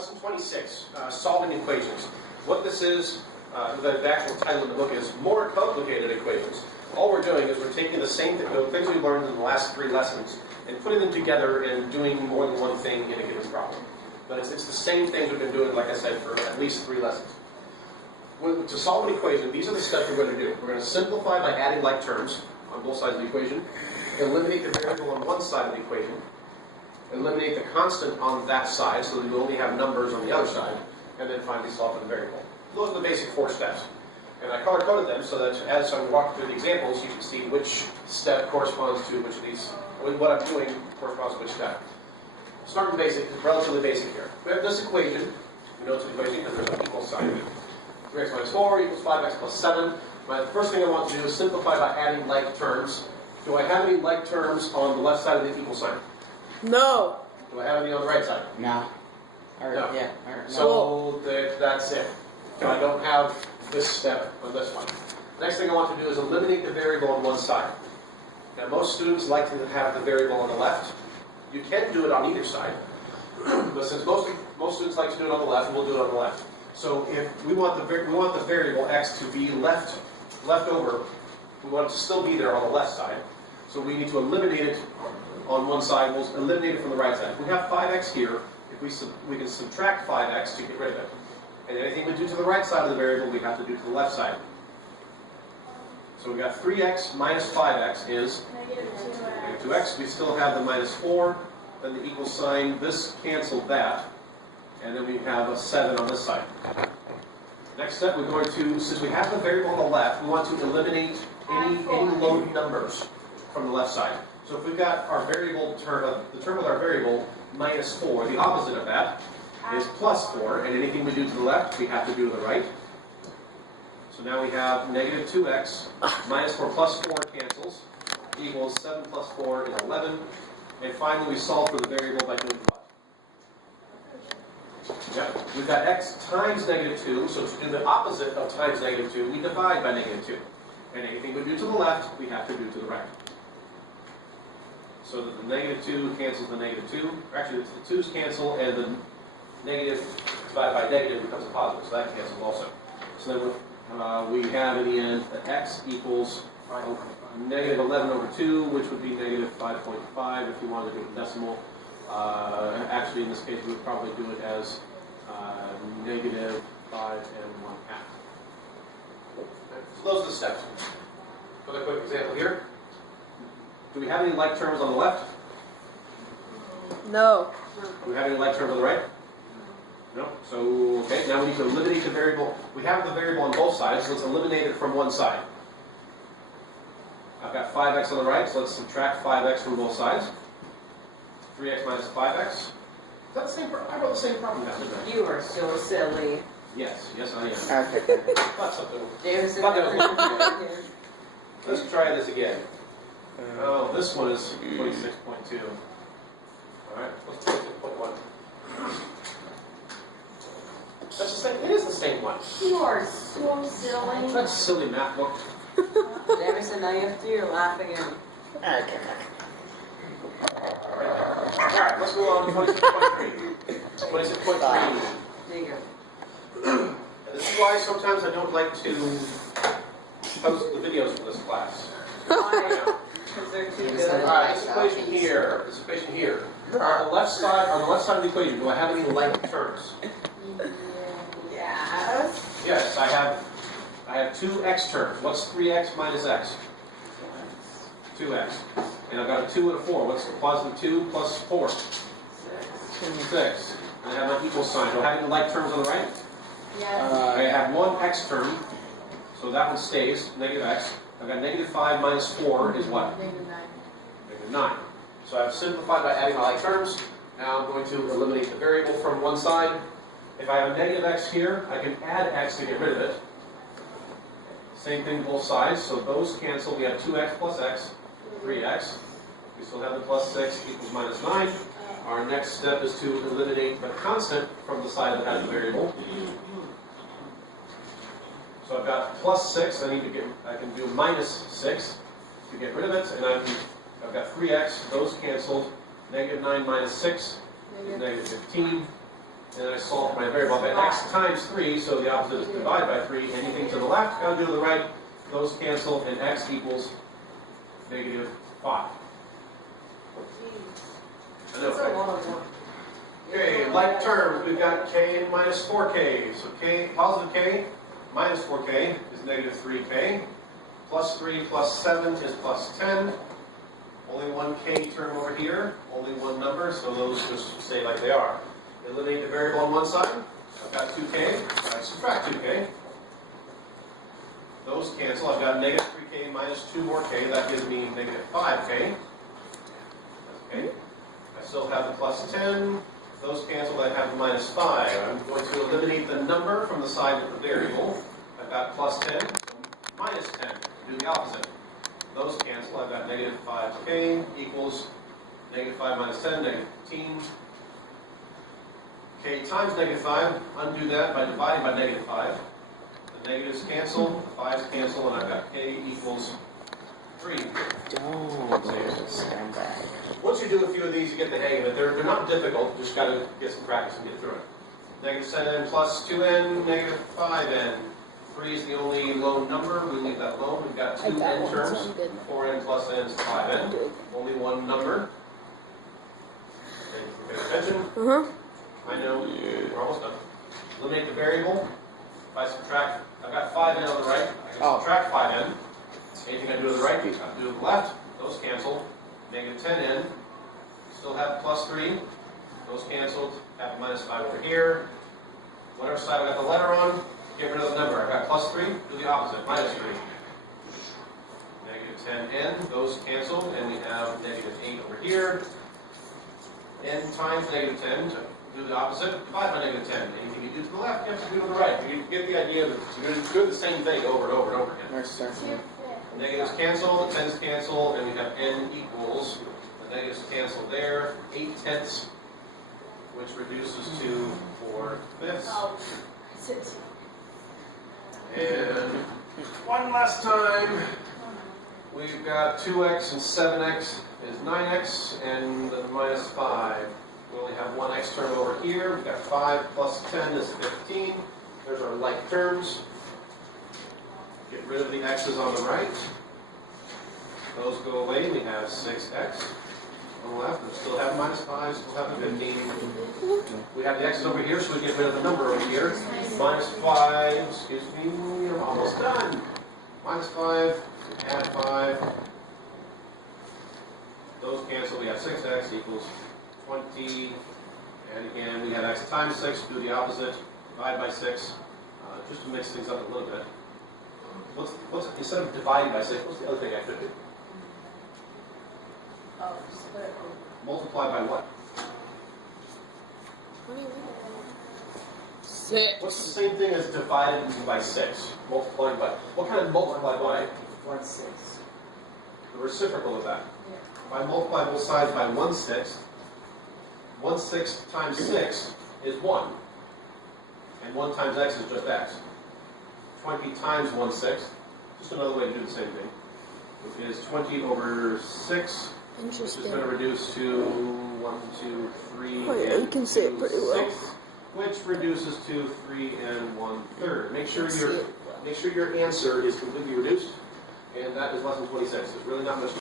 Lesson 26, solving equations. What this is, the actual title of the book is More Complicated Equations. All we're doing is we're taking the same things we learned in the last 3 lessons and putting them together and doing more than one thing in a given problem. But it's the same things we've been doing, like I said, for at least 3 lessons. To solve an equation, these are the steps we're going to do. We're going to simplify by adding like terms on both sides of the equation, eliminate the variable on one side of the equation, eliminate the constant on that side so that we only have numbers on the other side, and then finally solve for the variable. Those are the basic 4 steps. And I color-coded them so that as I'm walking through the examples, you can see which step corresponds to which of these, what I'm doing corresponds to which step. Starting basic, relatively basic here. We have this equation. We know it's an equation because there's an equal sign. 3x minus 4 equals 5x plus 7. The first thing I want to do is simplify by adding like terms. Do I have any like terms on the left side of the equal sign? No. Do I have any on the right side? No. No. Yeah. So that's it. I don't have this step on this one. Next thing I want to do is eliminate the variable on one side. Now most students like to have the variable on the left. You can do it on either side, but since most students like to do it on the left, we'll do it on the left. So if we want the variable x to be left over, we want it to still be there on the left side. So we need to eliminate it on one side. We'll eliminate it from the right side. If we have 5x here, we can subtract 5x to get rid of it. And anything we do to the right side of the variable, we have to do to the left side. So we got 3x minus 5x is negative 2x. We still have the minus 4, then the equal sign. This canceled that. And then we have a 7 on this side. Next step, we're going to, since we have the variable on the left, we want to eliminate any low numbers from the left side. So if we've got our variable term, the term with our variable, minus 4, the opposite of that is plus 4, and anything we do to the left, we have to do to the right. So now we have negative 2x, minus 4 plus 4 cancels, equals 7 plus 4 is 11, and finally we solve for the variable by doing what? Yeah, we've got x times negative 2, so to do the opposite of times negative 2, we divide by negative 2. And anything we do to the left, we have to do to the right. So that the negative 2 cancels the negative 2. Actually, the 2's cancel, and the negative divided by negative becomes a positive, so that cancels also. So then we have in the end that x equals negative 11 over 2, which would be negative 5.5 if you wanted to do it in decimal. Actually, in this case, we would probably do it as negative 5 and 1/2. So those are the steps. Another quick example here. Do we have any like terms on the left? No. Do we have any like terms on the right? No. So, okay, now we need to eliminate the variable. We have the variable on both sides, so let's eliminate it from one side. I've got 5x on the right, so let's subtract 5x from both sides. 3x minus 5x. Is that the same? I wrote the same problem down, didn't I? You are so silly. Yes, I am. Okay. Thought something. Jameson. Thought that was Let's try this again. Oh, this one is 26.2. Alright, let's 26.1. That's the same. It is the same one. You are so silly. That's a silly math book. Jameson, now you have to do your laughing and... Okay. Alright, let's go on to 26.3. 26.3. There you go. And this is why sometimes I don't like to post the videos for this class. Why? Because they're too good. Alright, this equation here. On the left side of the equation, do I have any like terms? Yes. Yes, I have 2x terms. What's 3x minus x? 2x. And I've got a 2 and a 4. What's the positive 2 plus 4? 6. And I have my equal sign. Do I have any like terms on the right? Yes. I have one x term, so that one stays, negative x. I've got negative 5 minus 4 is what? Negative 9. Negative 9. So I've simplified by adding my like terms. Now I'm going to eliminate the variable from one side. If I have a negative x here, I can add x to get rid of it. Same thing both sides, so those cancel. We have 2x plus x, 3x. We still have the plus 6 equals minus 9. Our next step is to eliminate the constant from the side that has the variable. So I've got plus 6, I can do minus 6 to get rid of it, and I've got 3x, those canceled. Negative 9 minus 6 is negative 15. and I solve for my variable. I've got x times 3, so the opposite is divide by 3. Anything to the left, gotta do to the right. Those cancel, and x equals negative 5. I know, That's a right? lot of work. Okay, like terms, we've got k minus 4k. So k, positive k minus 4k is negative 3k. Plus 3 plus 7 is plus 10. Only one k term over here, only one number, so those just stay like they are. Eliminate the variable on one side. I've got 2k, I subtract 2k. Those cancel. I've got negative 3k minus 2 more k, that gives me negative 5k. That's okay. I still have the plus 10. Those cancel, I have the minus 5. I'm going to eliminate the number from the side of the variable. I've got plus 10, so minus 10. Do the opposite. Those cancel, I've got negative 5k equals negative 5 minus 10, negative 15. K times negative 5, undo that by dividing by negative 5. The negatives cancel, the 5s cancel, and I've got k equals 3. Once you do a few of these, you get the hang of it. They're not difficult, you just got to get some practice and get through it. Negative 10n plus 2n, negative 5n. 3 is the only lone number. We leave that alone. We've got 2 n terms. 4n plus n is 5n. Only one number. Pay attention. I know we're almost done. Eliminate the variable. If I subtract, I've got 5n on the right. I can subtract 5n. Anything I do to the right, I do to the left. Those cancel. Negative 10n. Still have plus 3. Those canceled. Have minus 5 over here. Whatever side I got the letter on, get rid of the number. I've got plus 3, do the opposite, minus 3. Negative 10n, those cancel, and we have negative 8 over here. N times negative 10, to do the opposite, divide by negative 10. Anything you do to the left, you have to do to the right. You get the idea that you're going to do the same thing over and over and over again. Negatives cancel, the 10s cancel, and we have n equals, the negatives cancel there, 8/10, which reduces to 4/5. And one last time, we've got 2x and 7x is 9x, and the minus 5. We only have one x term over here. We've got 5 plus 10 is 15. There's our like terms. Get rid of the x's on the right. Those go away. We have 6x. On the left, we still have minus 5, still have the 15. We have the x's over here, so we get rid of the number over here. Minus 5, excuse me, I'm almost done. Minus 5, add 5. Those cancel, we have 6x equals 20. And again, we have x times 6, do the opposite, divide by 6, just to mix things up a little bit. Instead of dividing by 6, what's the other thing I could do? Multiply by what? What do you mean? 6. What's the same thing as divided by 6? Multiplying by. What kind of multiply by? 1/6. The reciprocal of that. If I multiply both sides by 1/6, 1/6 times 6 is 1. And 1 times x is just x. 20 times 1/6, just another way to do the same thing, is 20 over 6. Which is going to reduce to 1, 2, 3, Oh, yeah, and you can see it pretty well. 6, which reduces to 3 and 1/3. Make sure your answer is completely reduced, and that is less than 26. There's really not much